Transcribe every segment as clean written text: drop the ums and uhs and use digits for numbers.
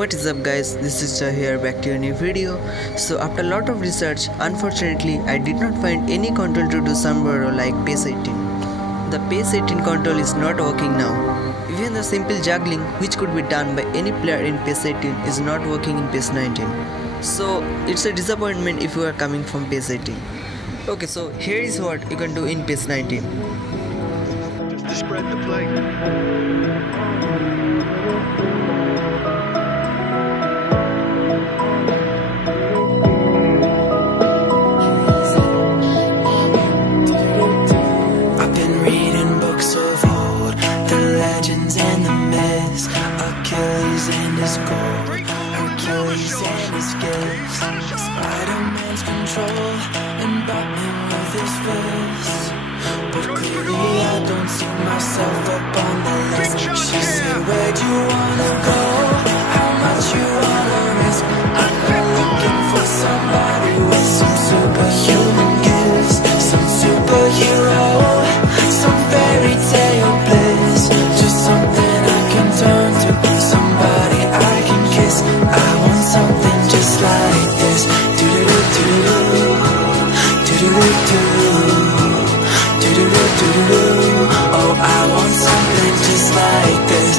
What is up guys, this is Jay here, back to a new video. So after a lot of research, unfortunately I did not find any control to do sombrero like PES 18. The PES 18 control is not working now. Even the simple juggling which could be done by any player in PES 18 is not working in PES 19. So it's a disappointment if you are coming from PES 18. Okay, so here is what you can do in PES 19. Just to spread the play. I've been reading books of old, the legends and the myths, Achilles and his gold, Hercules and his gifts, Spider-Man's control, and Batman with his fists. But clearly I don't see myself up on the list. She said, where'd you wanna go? How much you wanna risk? I'm not looking for somebody with some superhuman gifts, some superhero, some fairy tale bliss, just something I can turn to, somebody I can kiss. I want something just like this. Do-do-do-do-do, do-do-do-do. Oh, I want something just like this.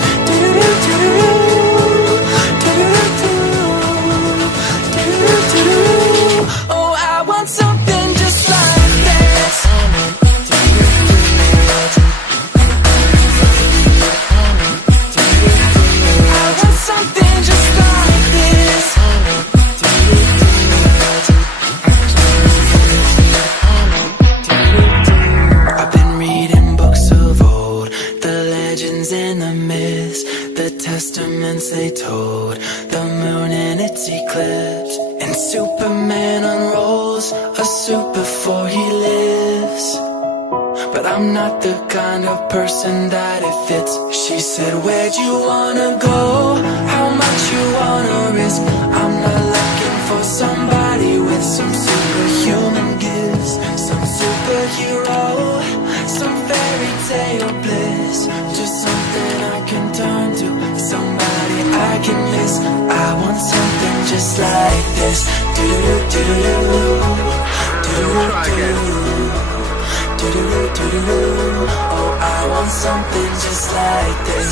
Oh, I want something just like this. I want something just like this. I've been reading books of old, the legends and the myths, the testaments they told, the moon and its eclipse, and Superman unrolls a suit before he lives. But I'm not the kind of person that it fits. She said, where'd you wanna go? How much you wanna risk? I'm not looking for somebody with some superhuman gifts, some superhero, some fairy tale bliss, just something I can turn to, somebody I can miss. I want something just like this. Do-do-do-do-do, do-do-do-do. Oh, I want something just like this.